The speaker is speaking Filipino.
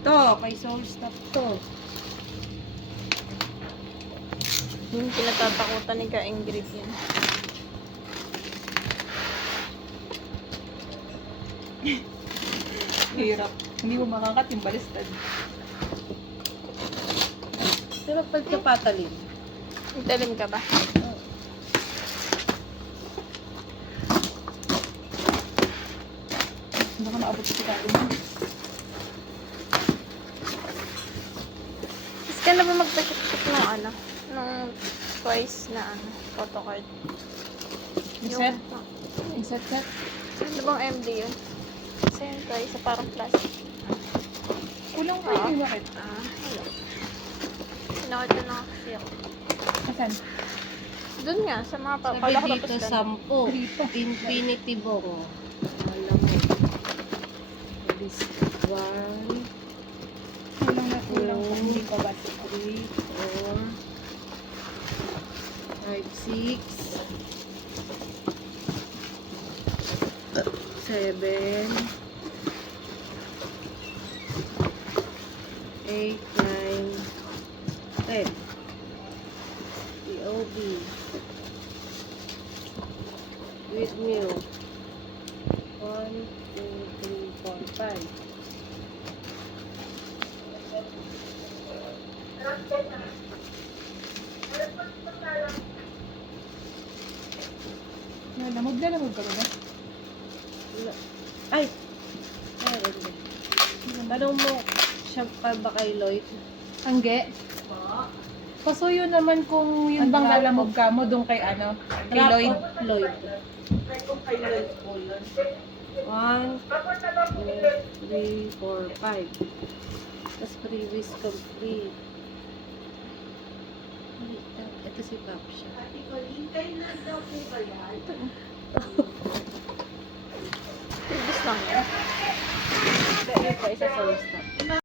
To, kay Soul Stop to. Yung pinatatakutan ni Ka Ingrid yun. Hirap. Hindi mo makakat yung balistad. Pero pag kapatalin. Italim ka ba? Hindi ko naabot sa kagawin mo. Tapos ka na ba magpa-check ng ano? Nung twice na ano, photocard? Set? Yung set? Ano bang MD yun? Kasi yun twice sa parang plastic. Kulang pa yung bakit? Wala. Nakita na kasi ako. Asan? Doon nga, sa mga Sabi pala ko dito, tapos 10. Infinity bong. Alam mo. This 1, Kulang na kulang kung hindi pa ba? 3, 4, 5, 6, 7, 8, 9, 10. POB. With milk. 1, 2, 3, 4, 5. Lamog ka ba? Ay! Meron din. Tanong mo siya pa ba kay Lloyd? Angge? Pasuyo naman kung yung bang lalamog ka mo doon kay ano? Kay Lloyd. Lloyd. Kay Lloyd po yun. 1, 2, 3, 4, 5. Tapos previous complete. Ito si Papsha. Previous lang yan. Ito pa isa sa stop.